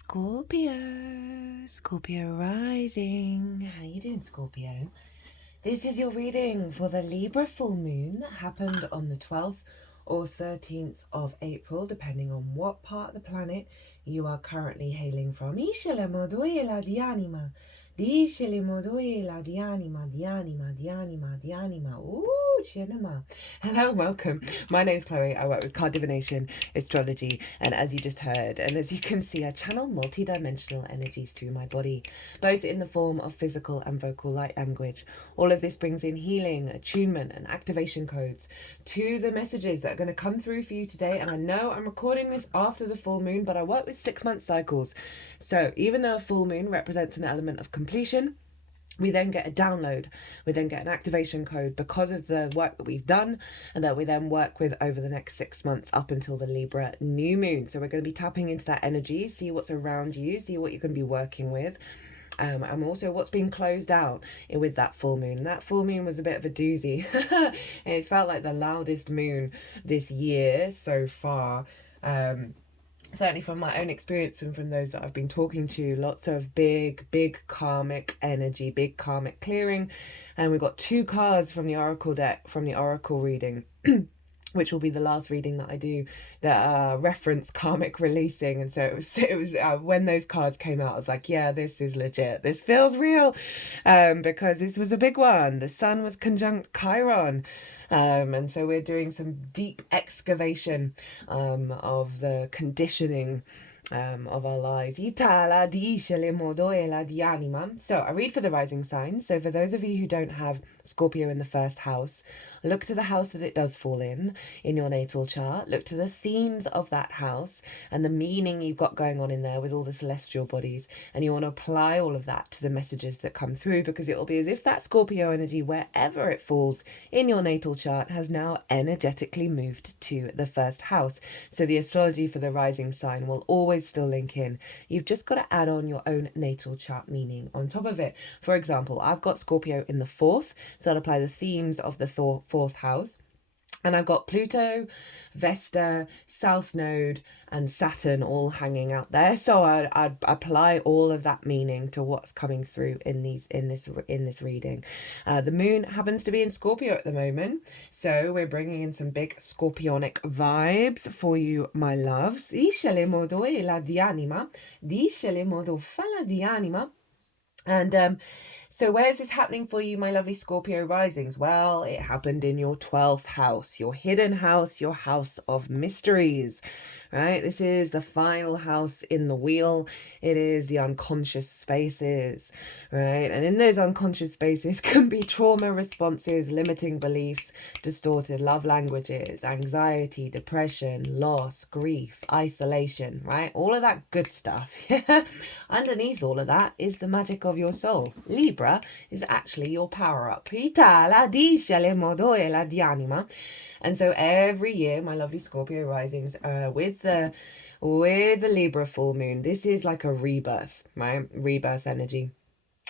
Scorpio rising. How you doing, Scorpio? This is your reading for the Libra full moon that happened on the 12th or 13th of April, depending on what part of the planet you are currently hailing from. Hello, welcome. My name's Chloe. I work with card divination, astrology, and as you just heard, and as you can see, I channel multi-dimensional energies through my body, both in the form of physical and vocal light language. All of this brings in healing, attunement, and activation codes to the messages that are going to come through for you today. And I know I'm recording this after the full moon, but I work with 6-month cycles. So even though a full moon represents an element of completion, we then get a download, we then get an activation code because of the work that we've done and that we then work with over the next 6 months up until the Libra new moon. So we're going to be tapping into that energy, see what's around you, see what you're going to be working with. And also what's being closed out with that full moon. That full moon was a bit of a doozy. It felt like the loudest moon this year so far. Certainly from my own experience and from those that I've been talking to, lots of big karmic energy, big karmic clearing. And we've got 2 cards from the Oracle deck, from the Oracle reading, which will be the last reading that I do, that reference karmic releasing. And so it was when those cards came out, I was like, yeah, this is legit. This feels real, because this was a big one. The sun was conjunct Chiron. And so we're doing some deep excavation of the conditioning of our lives. So I read for the rising sign. So for those of you who don't have Scorpio in the first house, look to the house that it does fall in your natal chart. Look to the themes of that house and the meaning you've got going on in there with all the celestial bodies. And you want to apply all of that to the messages that come through, because it will be as if that Scorpio energy, wherever it falls in your natal chart, has now energetically moved to the first house. So the astrology for the rising sign will always still link in. You've just got to add on your own natal chart meaning on top of it. For example, I've got Scorpio in the 4th, so I'll apply the themes of the 4th house. And I've got Pluto, Vesta, South Node, and Saturn all hanging out there. So I'd apply all of that meaning to what's coming through in this reading. The moon happens to be in Scorpio at the moment, so we're bringing in some big scorpionic vibes for you, my loves. And so where is this happening for you, my lovely Scorpio risings? Well, it happened in your 12th house, your hidden house, your house of mysteries, right? This is the final house in the wheel. It is the unconscious spaces, right? And in those unconscious spaces can be trauma responses, limiting beliefs, distorted love languages, anxiety, depression, loss, grief, isolation, right? All of that good stuff. Underneath all of that is the magic of your soul. Libra is actually your power up. And so every year, my lovely Scorpio risings, with the Libra full moon, this is like a rebirth, right? Rebirth energy.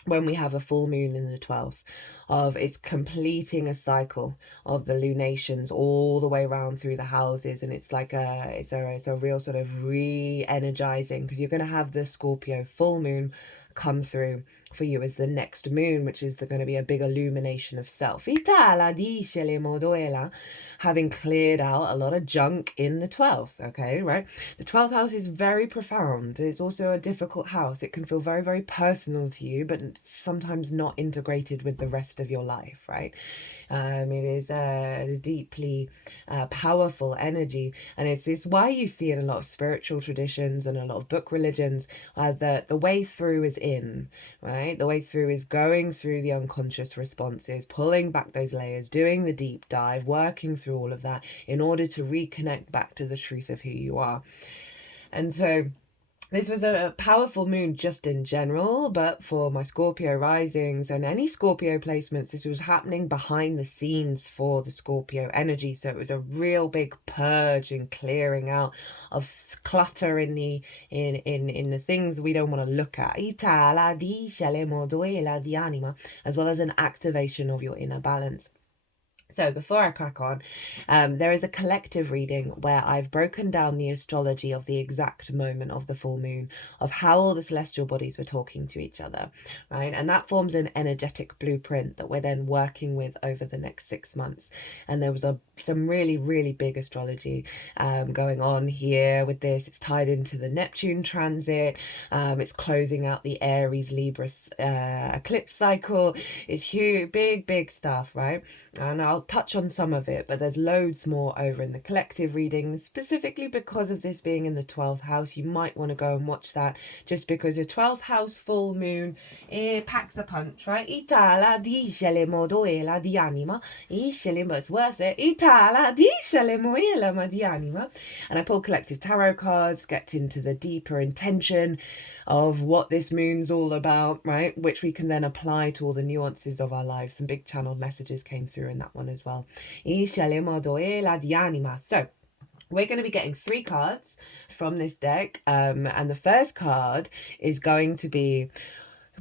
When we have a full moon in the 12th, of it's completing a cycle of the lunations all the way around through the houses, and it's like it's a real sort of re-energizing, because you're going to have the Scorpio full moon come through for you as the next moon, which is going to be a big illumination of self, having cleared out a lot of junk in the 12th. Okay, right? The 12th house is very profound. It's also a difficult house. It can feel very, very personal to you, but sometimes not integrated with the rest of your life, right? It is a deeply powerful energy, and it's why you see in a lot of spiritual traditions and a lot of book religions that the way through is in, right? The way through is going through the unconscious responses, pulling back those layers, doing the deep dive, working through all of that in order to reconnect back to the truth of who you are. And so this was a powerful moon just in general, but for my Scorpio risings and any Scorpio placements, this was happening behind the scenes for the Scorpio energy. So it was a real big purge and clearing out of clutter in the things we don't want to look at, as well as an activation of your inner balance. So before I crack on, there is a collective reading where I've broken down the astrology of the exact moment of the full moon, of how all the celestial bodies were talking to each other, right? And that forms an energetic blueprint that we're then working with over the next 6 months. And there was some really, really big astrology going on here with this. It's tied into the Neptune transit. It's closing out the Aries Libra eclipse cycle. It's huge, big stuff, right? And I'll touch on some of it, but there's loads more over in the collective readings, specifically because of this being in the 12th house. You might want to go and watch that, just because your 12th house full moon, it packs a punch, right? Itala dice le modoela di anima, it's worth it. Itala dice le moela di anima. And I pull collective tarot cards, get into the deeper intention of what this moon's all about, right? Which we can then apply to all the nuances of our lives. Some big channeled messages came through in that one as well. So we're going to be getting 3 cards from this deck, and the first card is going to be,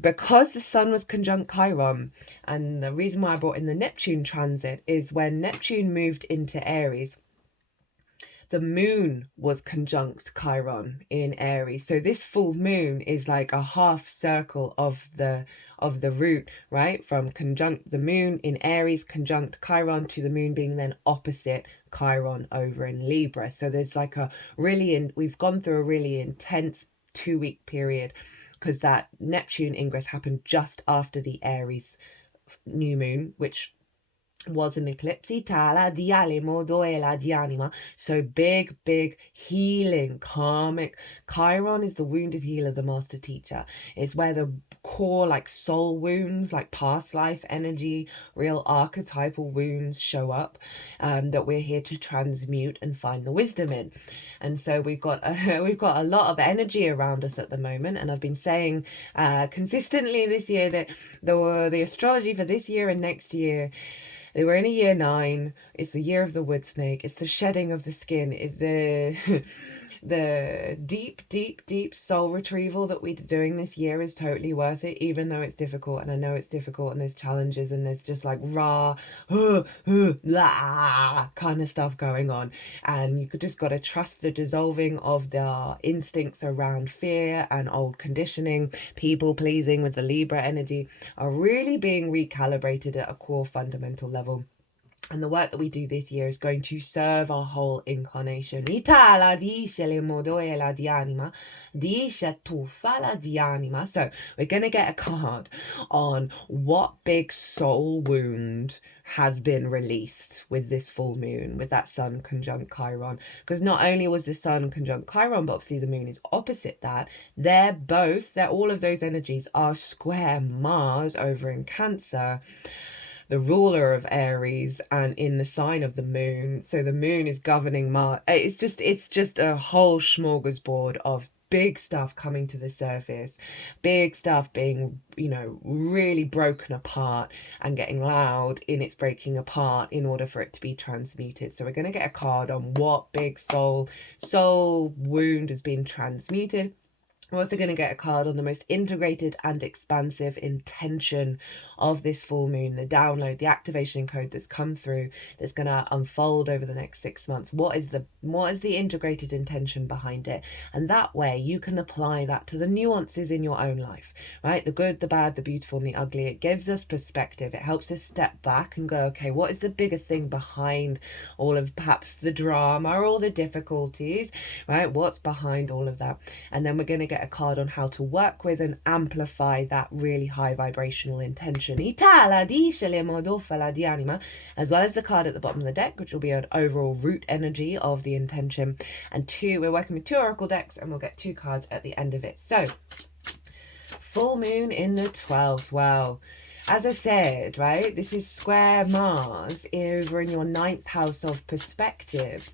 because the sun was conjunct Chiron, and the reason why I brought in the Neptune transit is when Neptune moved into Aries, the moon was conjunct Chiron in Aries. So this full moon is like a half circle of the root, right? From conjunct the moon in Aries, conjunct Chiron, to the moon being then opposite Chiron over in Libra. So there's like we've gone through a really intense 2-week period, because that Neptune ingress happened just after the Aries new moon, which was an eclipse. So big healing, karmic. Chiron is the wounded healer, the master teacher. It's where the core, like soul wounds, like past life energy, real archetypal wounds show up, that we're here to transmute and find the wisdom in. And so we've got a lot of energy around us at the moment, and I've been saying consistently this year that the astrology for this year and next year, we're in a year 9. It's the year of the wood snake. It's the shedding of the skin. It's the deep soul retrieval that we're doing this year is totally worth it, even though it's difficult. And I know it's difficult, and there's challenges, and there's just like kind of stuff going on. And you just got to trust the dissolving of the instincts around fear and old conditioning. People pleasing with the Libra energy are really being recalibrated at a core fundamental level. And the work that we do this year is going to serve our whole incarnation. So we're going to get a card on what big soul wound has been released with this full moon, with that sun conjunct Chiron. Because not only was the sun conjunct Chiron, but obviously the moon is opposite that. All of those energies are square Mars over in Cancer, the ruler of Aries, and in the sign of the moon. So the moon is governing Mars. It's just a whole smorgasbord of big stuff coming to the surface, big stuff being, really broken apart and getting loud in its breaking apart in order for it to be transmuted. So we're going to get a card on what big soul wound has been transmuted. We're also going to get a card on the most integrated and expansive intention of this full moon, the download, the activation code that's come through, that's going to unfold over the next 6 months. What is the integrated intention behind it? And that way you can apply that to the nuances in your own life, right? The good, the bad, the beautiful, and the ugly. It gives us perspective. It helps us step back and go, okay, what is the bigger thing behind all of perhaps the drama or all the difficulties, right? What's behind all of that? And then we're going to get a card on how to work with and amplify that really high vibrational intention, as well as the card at the bottom of the deck, which will be an overall root energy of the intention. And we're working with 2 oracle decks, and we'll get 2 cards at the end of it. So full moon in the 12th. Well, as I said, right, this is square Mars over in your 9th house of perspectives.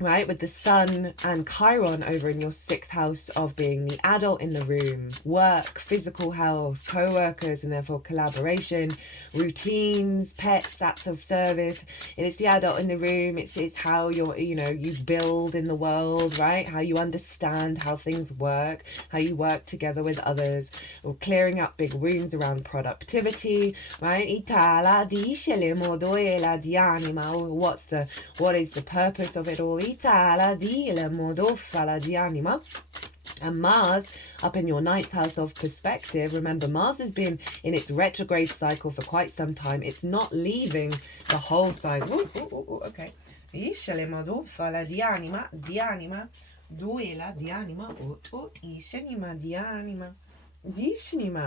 right? With the sun and Chiron over in your 6th house of being the adult in the room, work, physical health, co-workers, and therefore collaboration, routines, pets, acts of service. And it's the adult in the room. It's how you're, you build in the world, right? How you understand how things work, how you work together with others, or clearing up big wounds around productivity, right? What is the purpose of it all? And Mars up in your 9th house of perspective. Remember, Mars has been in its retrograde cycle for quite some time. It's not leaving the whole cycle. Okay.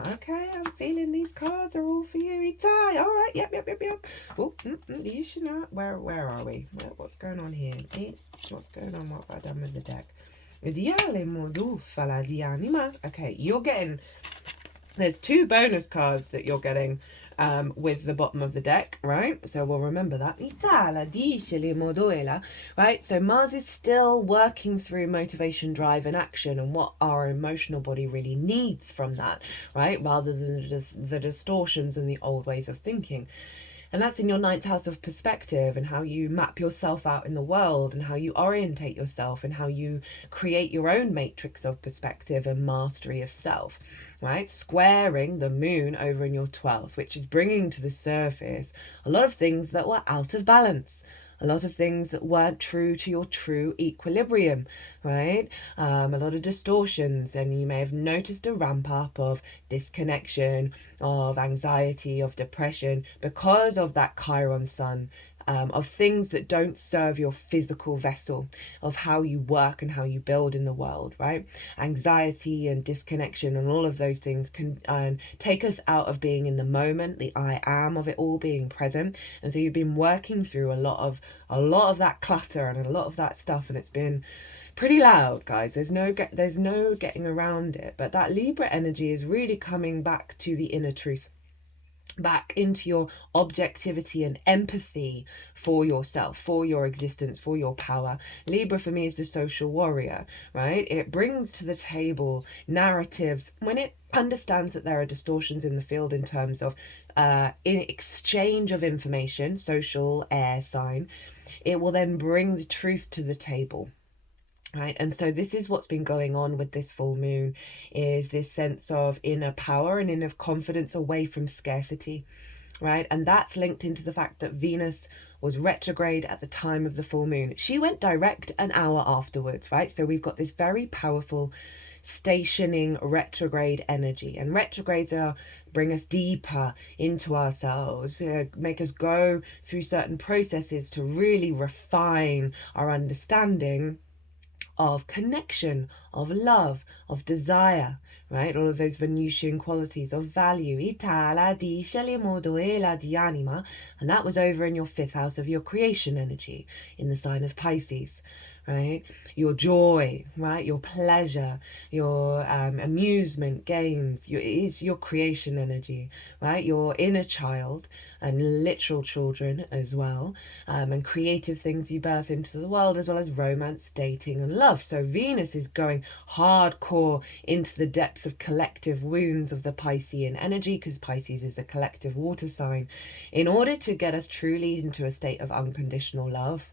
Okay, I'm feeling these cards are all for you. Itai. All right, yep. Oh, where are we? What's going on here? What's going on? What have I done with the deck? Okay, you're getting, there's 2 bonus cards that you're getting with the bottom of the deck, right? So we'll remember that. Right? So Mars is still working through motivation, drive, and action, and what our emotional body really needs from that, right? Rather than the distortions and the old ways of thinking. And that's in your 9th house of perspective, and how you map yourself out in the world, and how you orientate yourself, and how you create your own matrix of perspective and mastery of self, right? Squaring the moon over in your 12th, which is bringing to the surface a lot of things that were out of balance. A lot of things that weren't true to your true equilibrium, right? A lot of distortions, and you may have noticed a ramp up of disconnection, of anxiety, of depression, because of that Chiron sun, of things that don't serve your physical vessel, of how you work and how you build in the world, right? Anxiety and disconnection and all of those things can take us out of being in the moment, the I am of it all being present. And so you've been working through a lot of that clutter and a lot of that stuff, and it's been pretty loud, guys. There's no getting around it. But that Libra energy is really coming back to the inner truth, back into your objectivity and empathy for yourself, for your existence, for your power. Libra for me is the social warrior, right? It brings to the table narratives when it understands that there are distortions in the field in terms of in exchange of information, social air sign. It will then bring the truth to the table. Right, and so this is what's been going on with this full moon, is this sense of inner power and inner confidence away from scarcity, right? And that's linked into the fact that Venus was retrograde at the time of the full moon. She went direct an hour afterwards, right? So we've got this very powerful stationing retrograde energy, and retrogrades bring us deeper into ourselves, make us go through certain processes to really refine our understanding of connection, of love, of desire, right? All of those Venusian qualities of value. And that was over in your 5th house of your creation energy, in the sign of Pisces, right? Your joy, right? Your pleasure, your amusement, games, is your creation energy, right? Your inner child and literal children as well, and creative things you birth into the world, as well as romance, dating, and love. So Venus is going hardcore into the depths of collective wounds of the Piscean energy, because Pisces is a collective water sign, in order to get us truly into a state of unconditional love.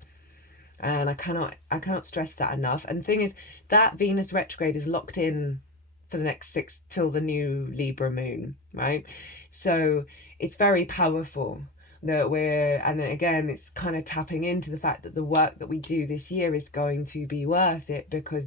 And I cannot stress that enough. And the thing is, that Venus retrograde is locked in for the next 6 till the new Libra moon, right? So it's very powerful that and again, it's kind of tapping into the fact that the work that we do this year is going to be worth it, because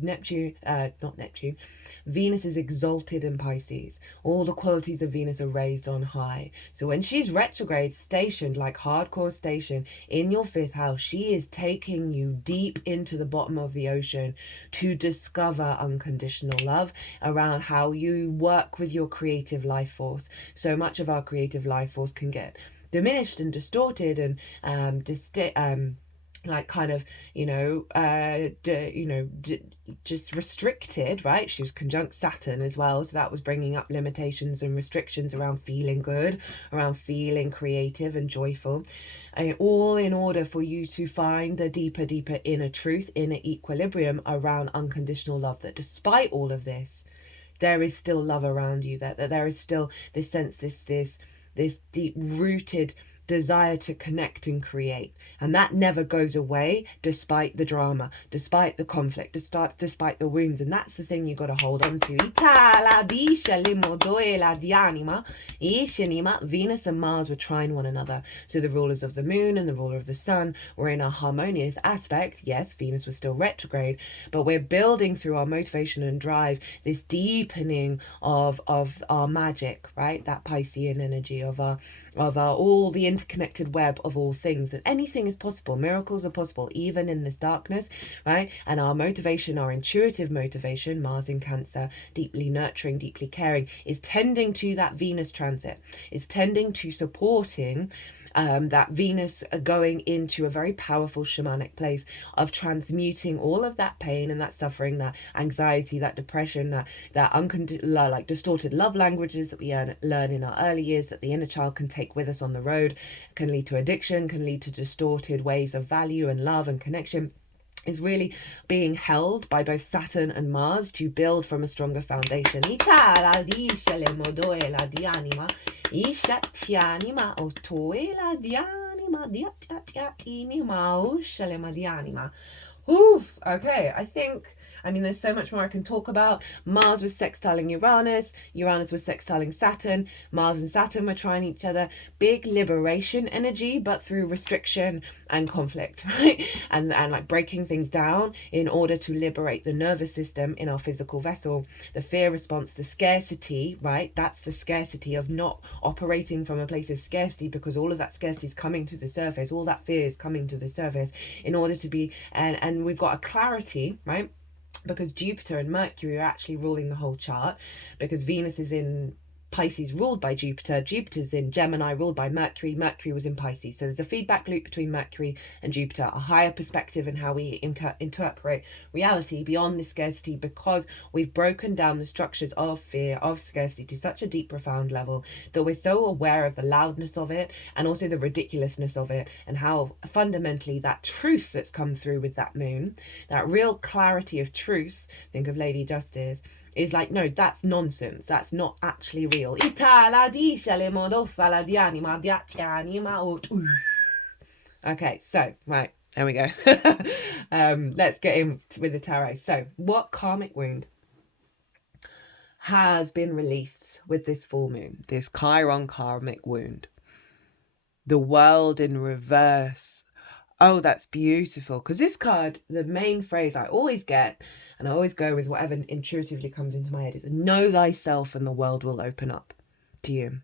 Venus is exalted in Pisces. All the qualities of Venus are raised on high. So when she's retrograde, stationed, like hardcore station in your 5th house, she is taking you deep into the bottom of the ocean to discover unconditional love, around how you work with your creative life force. So much of our creative life force can get diminished and distorted and like kind of, just restricted, right? She was conjunct Saturn as well, so that was bringing up limitations and restrictions around feeling good, around feeling creative and joyful, all in order for you to find a deeper inner truth, inner equilibrium around unconditional love, that despite all of this, there is still love around you, that there is still this sense, this deep rooted desire to connect and create, and that never goes away despite the drama, despite the conflict, despite the wounds. And that's the thing you got to hold on to. Venus and Mars were trine one another, so the rulers of the moon and the ruler of the sun were in a harmonious aspect. Yes, Venus was still retrograde, but we're building through our motivation and drive this deepening of our magic, right? That Piscean energy of our all the interconnected web of all things, that anything is possible, miracles are possible even in this darkness, right? And our motivation, our intuitive motivation, Mars in Cancer, deeply nurturing, deeply caring, is tending to that Venus transit, is tending to supporting that Venus going into a very powerful shamanic place of transmuting all of that pain and that suffering, that anxiety, that depression, that distorted love languages that we learn in our early years, that the inner child can take with us on the road, can lead to addiction, can lead to distorted ways of value and love and connection, is really being held by both Saturn and Mars to build from a stronger foundation. Oof, okay, there's so much more I can talk about. Mars was sextiling Uranus, Uranus was sextiling Saturn, Mars and Saturn were trying each other. Big liberation energy, but through restriction and conflict, right? And like breaking things down in order to liberate the nervous system in our physical vessel. The fear response, the scarcity, right? That's the scarcity of not operating from a place of scarcity, because all of that scarcity is coming to the surface, all that fear is coming to the surface in order to be, and we've got a clarity, right? Because Jupiter and Mercury are actually ruling the whole chart, because Venus is in Pisces ruled by Jupiter, Jupiter's in Gemini ruled by Mercury, Mercury was in Pisces. So there's a feedback loop between Mercury and Jupiter, a higher perspective in how we interpret reality beyond the scarcity, because we've broken down the structures of fear, of scarcity to such a deep, profound level that we're so aware of the loudness of it and also the ridiculousness of it, and how fundamentally that truth that's come through with that moon, that real clarity of truth, think of Lady Justice, is like, no, that's nonsense. That's not actually real. Okay, so, right, there we go. Let's get in with the tarot. So, what karmic wound has been released with this full moon? This Chiron karmic wound. The world in reverse. Oh, that's beautiful. Because this card, the main phrase I always get, and I always go with whatever intuitively comes into my head, is know thyself and the world will open up to you.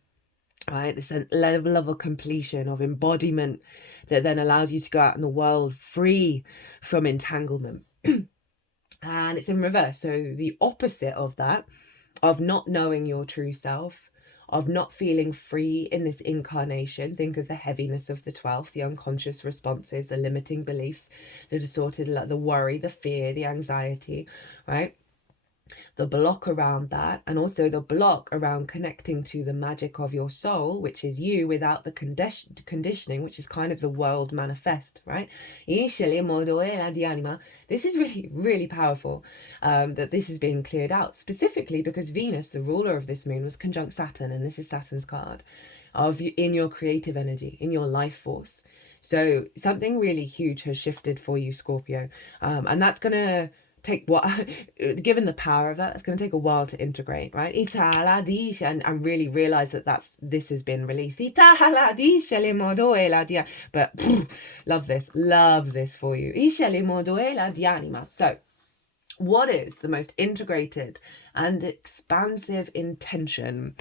Right? This level of completion, of embodiment that then allows you to go out in the world free from entanglement. And it's in reverse. So the opposite of that, of not knowing your true self, of not feeling free in this incarnation. Think of the heaviness of the 12th, the unconscious responses, the limiting beliefs, the distorted, the worry, the fear, the anxiety, right? The block around that, and also the block around connecting to the magic of your soul, which is you without the conditioning, which is kind of the world manifest, right? This is really, really powerful, that this is being cleared out, specifically because Venus, the ruler of this moon, was conjunct Saturn, and this is Saturn's card, in your creative energy, in your life force. So something really huge has shifted for you, Scorpio, and that's going to take given the power of that, it's going to take a while to integrate, right? And really realize that this has been released. But love this for you. So what is the most integrated and expansive intention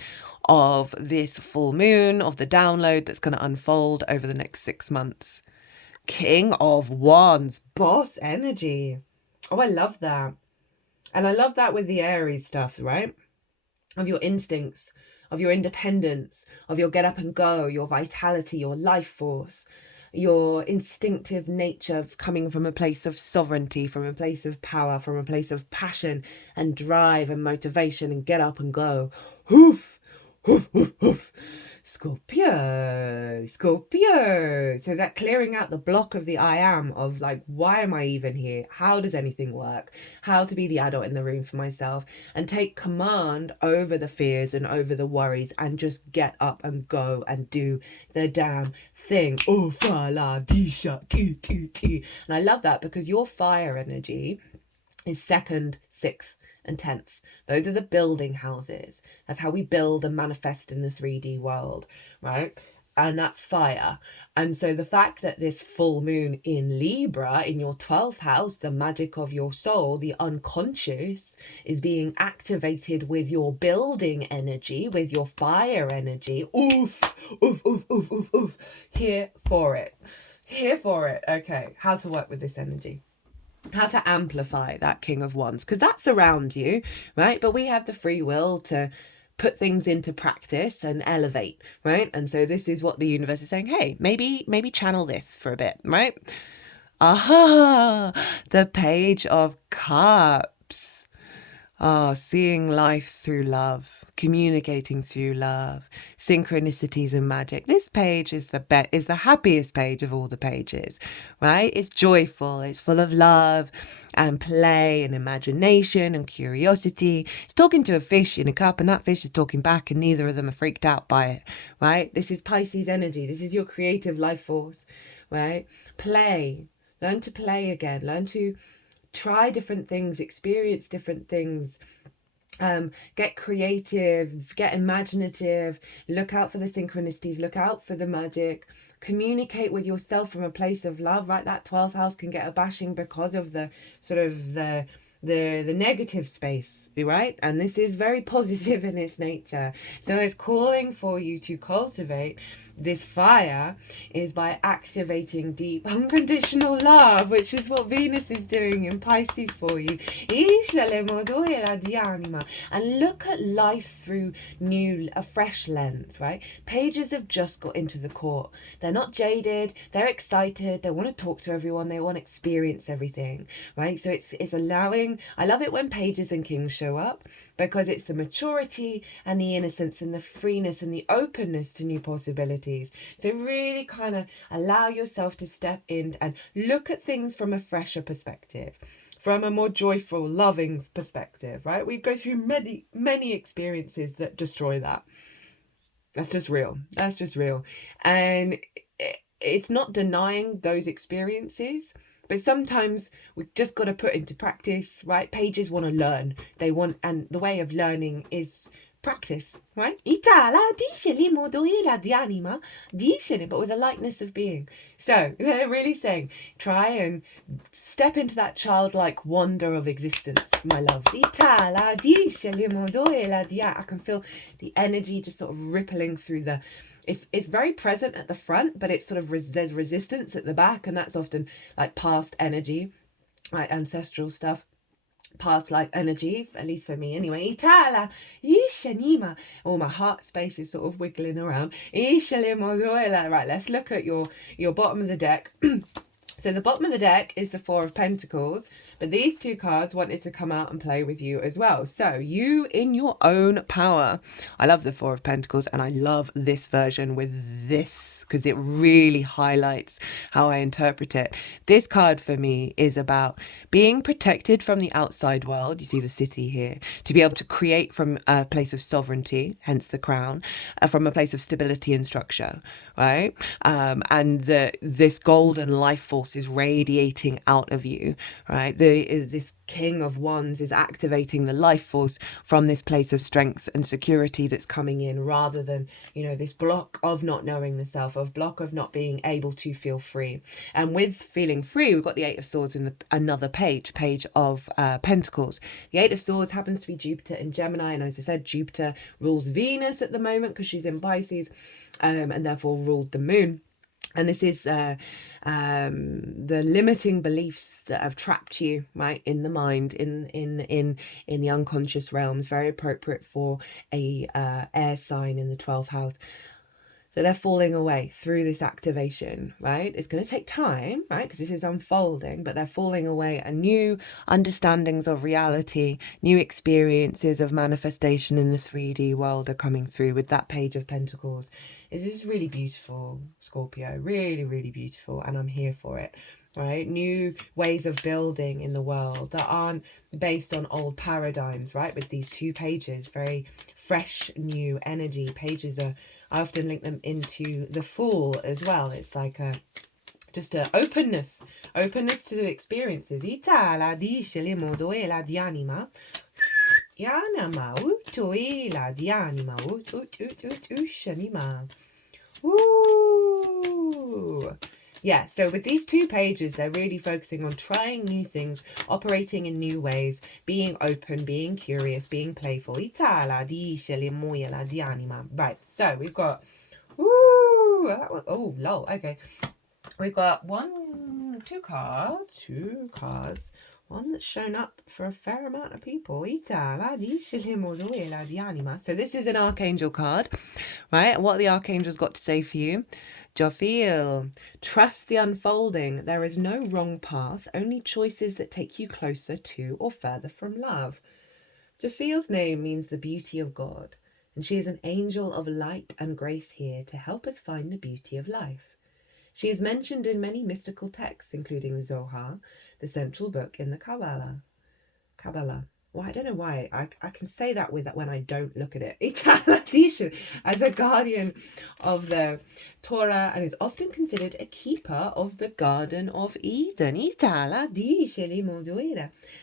of this full moon, of the download that's going to unfold over the next 6 months? King of Wands, boss energy. Oh, I love that. And I love that with the Aries stuff, right? Of your instincts, of your independence, of your get up and go, your vitality, your life force, your instinctive nature of coming from a place of sovereignty, from a place of power, from a place of passion and drive and motivation and get up and go. Hoof, hoof, hoof, hoof. Scorpio, Scorpio. So that clearing out the block of the I am, of like, why am I even here? How does anything work? How to be the adult in the room for myself and take command over the fears and over the worries and just get up and go and do the damn thing. Oh, fa la di sha ti ti ti. And I love that because your fire energy is 2nd, 6th, and 10th. Those are the building houses. That's how we build and manifest in the 3D world, right? And that's fire. And so the fact that this full moon in Libra, in your 12th house, the magic of your soul, the unconscious, is being activated with your building energy, with your fire energy. Oof, oof, oof, oof, oof, oof. Here for it. Here for it. Okay, how to work with this energy. How to amplify that King of Wands, because that's around you, right? But we have the free will to put things into practice and elevate, right? And so this is what the universe is saying. Hey, maybe channel this for a bit, right? Aha, the Page of Cups. Oh, seeing life through love, communicating through love, synchronicities and magic. This page is the happiest page of all the pages, right? It's joyful, it's full of love and play and imagination and curiosity. It's talking to a fish in a cup and that fish is talking back and neither of them are freaked out by it, right? This is Pisces energy. This is your creative life force, right? Play. Learn to play again. Learn to try different things, experience different things, get creative, get imaginative, look out for the synchronicities, look out for the magic, communicate with yourself from a place of love, right? That 12th house can get a bashing because of the sort of the negative space, right? And this is very positive in its nature. So it's calling for you to cultivate this fire is by activating deep unconditional love, which is what Venus is doing in Pisces for you. And look at life through a fresh lens, right? Pages have just got into the court. They're not jaded, they're excited, they want to talk to everyone, they want to experience everything, right? So it's allowing, I love it when pages and kings show up because it's the maturity and the innocence and the freeness and the openness to new possibilities. So really kind of allow yourself to step in and look at things from a fresher perspective, from a more joyful, loving perspective, right? We go through many experiences that destroy that. That's just real. That's just real. And it's not denying those experiences, but sometimes we've just got to put into practice, right? Pages want to learn. They want, and the way of learning is practice, right? But with a lightness of being. So they're really saying, try and step into that childlike wonder of existence, my love. I can feel the energy just sort of rippling through the... It's very present at the front, but it's sort of there's resistance at the back, and that's often like past energy, like ancestral stuff, past life energy, at least for me anyway. Oh, my heart space is sort of wiggling around. Right, let's look at your bottom of the deck. So the bottom of the deck is the Four of Pentacles, but these two cards wanted to come out and play with you as well. So you in your own power. I love the Four of Pentacles and I love this version with this because it really highlights how I interpret it. This card for me is about being protected from the outside world. You see the city here. To be able to create from a place of sovereignty, hence the crown, from a place of stability and structure, right? And this golden life force is radiating out of you, right? This King of Wands is activating the life force from this place of strength and security that's coming in, rather than, this block of not knowing the self, of block of not being able to feel free. And with feeling free, we've got the Eight of Swords in another page of Pentacles. The Eight of Swords happens to be Jupiter in Gemini, and as I said, Jupiter rules Venus at the moment because she's in Pisces, and therefore ruled the moon. And this is the limiting beliefs that have trapped you, right, in the mind, in the unconscious realms. Very appropriate for a air sign in the 12th house. that they're falling away through this activation, right? It's going to take time, right? Because this is unfolding, but they're falling away, and new understandings of reality, new experiences of manifestation in the 3D world are coming through with that Page of Pentacles. It's just really beautiful, Scorpio, really, really beautiful, and I'm here for it. Right, new ways of building in the world that aren't based on old paradigms, right? With these 2 pages, very fresh new energy. Pages are, I often link them into the Fool as well. It's like a just a openness to the experiences. Itala dice le modo e la di anima. Yanama uto e la di anima shanima. Ooh. Yeah, so with these 2 pages, they're really focusing on trying new things, operating in new ways, being open, being curious, being playful. Right, so we've got, oh, lol, okay. We've got 2 cards. One that's shown up for a fair amount of people. So this is an Archangel card, right? What the Archangel's got to say for you. Jophiel, trust the unfolding. There is no wrong path, only choices that take you closer to or further from love. Jophiel's name means the beauty of God, and she is an angel of light and grace here to help us find the beauty of life. She is mentioned in many mystical texts, including the Zohar, the central book in the Kabbalah. Well, I don't know why. I can say that with that when I don't look at it. As a guardian of the Torah, and is often considered a keeper of the Garden of Eden.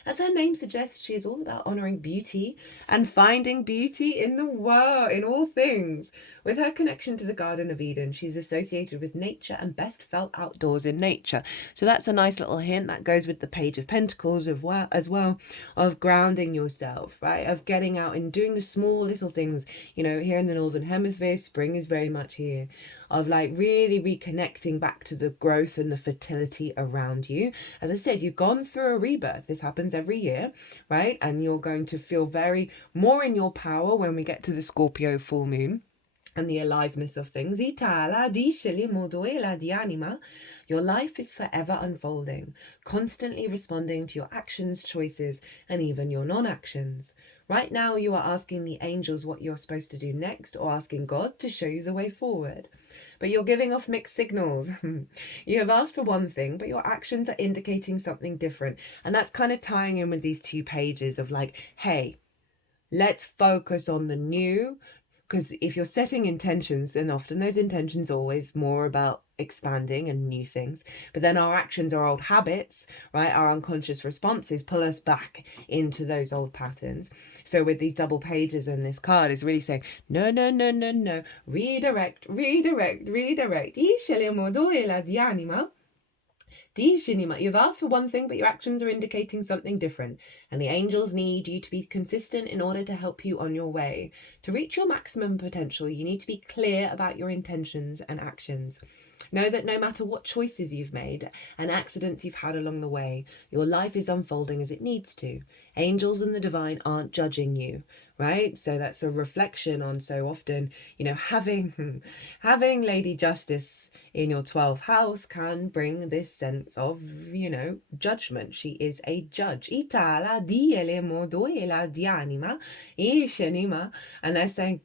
As her name suggests, she is all about honoring beauty and finding beauty in the world, in all things. With her connection to the Garden of Eden, she's associated with nature and best felt outdoors in nature. So that's a nice little hint that goes with the Page of Pentacles as well, of grounding yourself, right? Of getting out and doing the small little things. You know, here in the Northern Hemisphere, spring is very much here. Of like really reconnecting back to the growth and the fertility around you. As I said, you've gone through a rebirth. This happens every year, right? And you're going to feel very more in your power when we get to the Scorpio full moon and the aliveness of things. Your life is forever unfolding, constantly responding to your actions, choices, and even your non-actions. Right now, you are asking the angels what you're supposed to do next, or asking God to show you the way forward. But you're giving off mixed signals. You have asked for one thing, but your actions are indicating something different. And that's kind of tying in with these 2 pages of like, hey, let's focus on the new. Because if you're setting intentions, then often those intentions are always more about expanding and new things. But then our actions, our old habits, right, our unconscious responses pull us back into those old patterns. So with these double pages and this card is really saying, no, redirect. You've asked for one thing, but your actions are indicating something different. And the angels need you to be consistent in order to help you on your way. To reach your maximum potential, you need to be clear about your intentions and actions. Know that no matter what choices you've made and accidents you've had along the way, your life is unfolding as it needs to. Angels and the divine aren't judging you, right? So that's a reflection on so often, you know, having Lady Justice in your 12th house can bring this sense of, you know, judgment. She is a judge. And they're saying,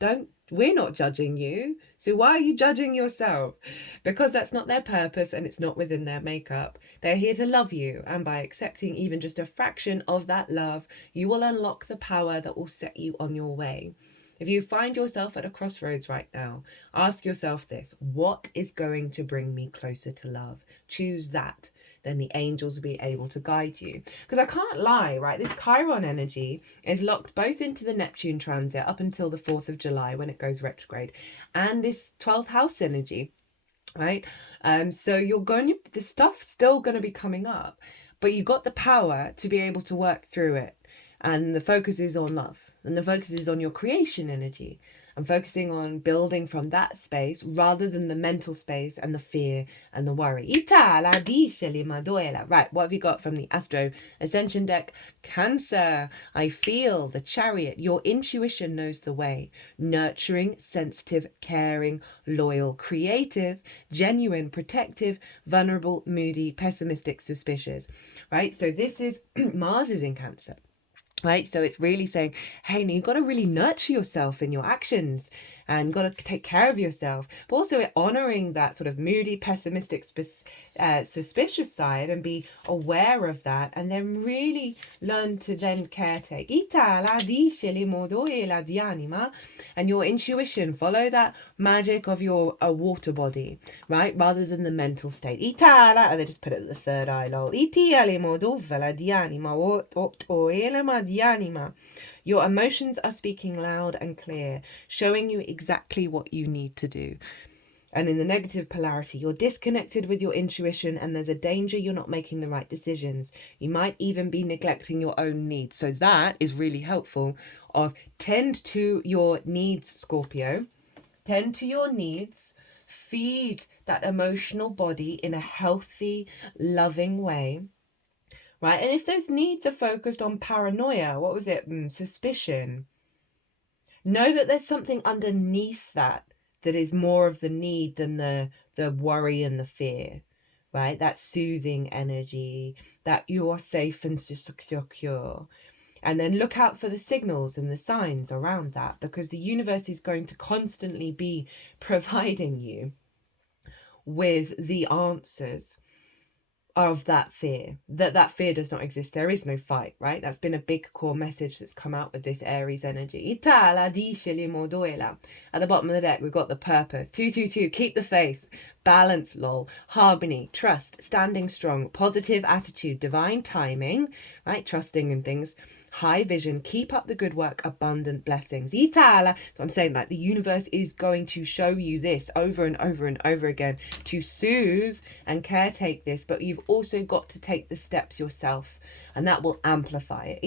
we're not judging you. So why are you judging yourself? Because that's not their purpose and it's not within their makeup. They're here to love you. And by accepting even just a fraction of that love, you will unlock the power that will set you on your way. If you find yourself at a crossroads right now, ask yourself this: what is going to bring me closer to love? Choose that. Then the angels will be able to guide you. Because I can't lie, right? This Chiron energy is locked both into the Neptune transit up until the 4th of July when it goes retrograde, and this 12th house energy, right? So you're the stuff's still going to be coming up, but you got the power to be able to work through it. And the focus is on love. And the focus is on your creation energy and focusing on building from that space rather than the mental space and the fear and the worry. Right, what have you got from the Astro Ascension deck? Cancer. I feel the Chariot. Your intuition knows the way. Nurturing, sensitive, caring, loyal, creative, genuine, protective, vulnerable, moody, pessimistic, suspicious. Right, so this is Mars is in Cancer. Right, so it's really saying, hey, you've got to really nurture yourself in your actions and got to take care of yourself, but also honoring that sort of moody, pessimistic, suspicious side and be aware of that, and then really learn to then caretake. And your intuition, follow that magic of your water body, right, rather than the mental state. And they just put it at the third eye, lol. Your emotions are speaking loud and clear, showing you exactly what you need to do. And in the negative polarity, you're disconnected with your intuition and there's a danger you're not making the right decisions. You might even be neglecting your own needs. So that is really helpful. Of tend to your needs, Scorpio. Tend to your needs. Feed that emotional body in a healthy, loving way. Right, and if those needs are focused on paranoia, what was it? Suspicion. Know that there's something underneath that is more of the need than the worry and the fear, right? That soothing energy, that you are safe and secure. And then look out for the signals and the signs around that, because the universe is going to constantly be providing you with the answers of that fear, that fear does not exist. There is no fight, right? That's been a big core message that's come out with this Aries energy. At the bottom of the deck, we've got the purpose. 222, keep the faith. Balance, lol. Harmony, trust, standing strong, positive attitude, divine timing, right? Trusting in things. High vision, keep up the good work, abundant blessings. So I'm saying that the universe is going to show you this over and over and over again to soothe and caretake this, but you've also got to take the steps yourself, and that will amplify it.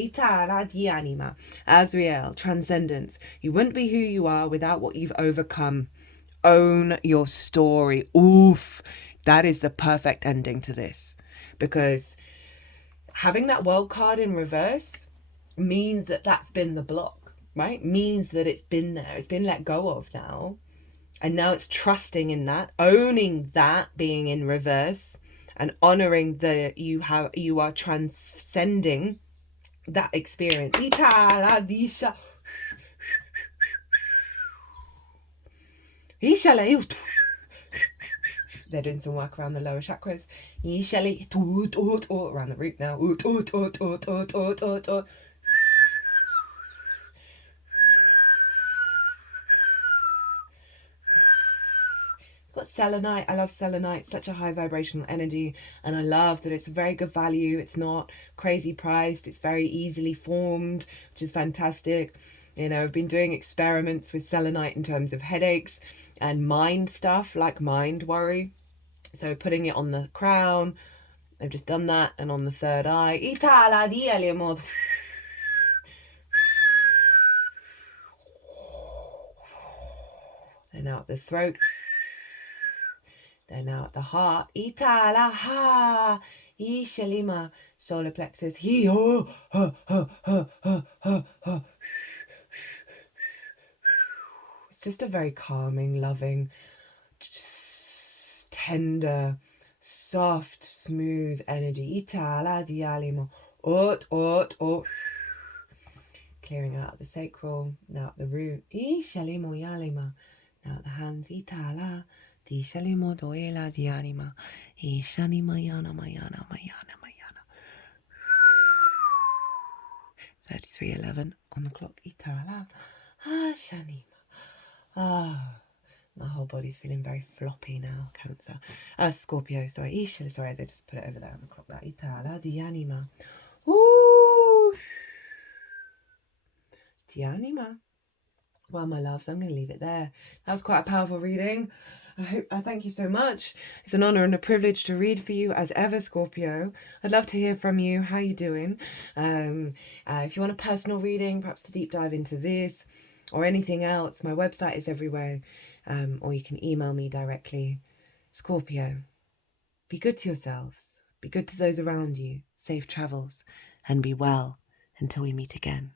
Azriel, transcendence. You wouldn't be who you are without what you've overcome. Own your story. Oof, that is the perfect ending to this, because having that world card in reverse means that that's been the block, right? Means that it's been there, it's been let go of now, and now it's trusting in that, owning that being in reverse, and honoring that you are transcending that experience. They're doing some work around the lower chakras. Around the root now. Got selenite. I love selenite. Such a high vibrational energy, and I love that it's a very good value. It's not crazy priced. It's very easily formed, which is fantastic. You know, I've been doing experiments with selenite in terms of headaches and mind stuff, like mind worry. So putting it on the crown, I've just done that, and on the third eye. And out the throat. Then out the heart. Solar plexus. It's just a very calming, loving, just tender, soft, smooth energy. Clearing out the sacral, now the root. Now the hands. So 3:11 on the clock. My whole body's feeling very floppy now. Cancer. Scorpio, sorry. Sorry, they just put it over there on the clock. Ooh. Dianima. Well, my loves, I'm going to leave it there. That was quite a powerful reading. I thank you so much. It's an honor and a privilege to read for you as ever, Scorpio. I'd love to hear from you. How you doing? If you want a personal reading, perhaps to deep dive into this or anything else, my website is everywhere, or you can email me directly. Scorpio, be good to yourselves. Be good to those around you. Safe travels, and be well until we meet again.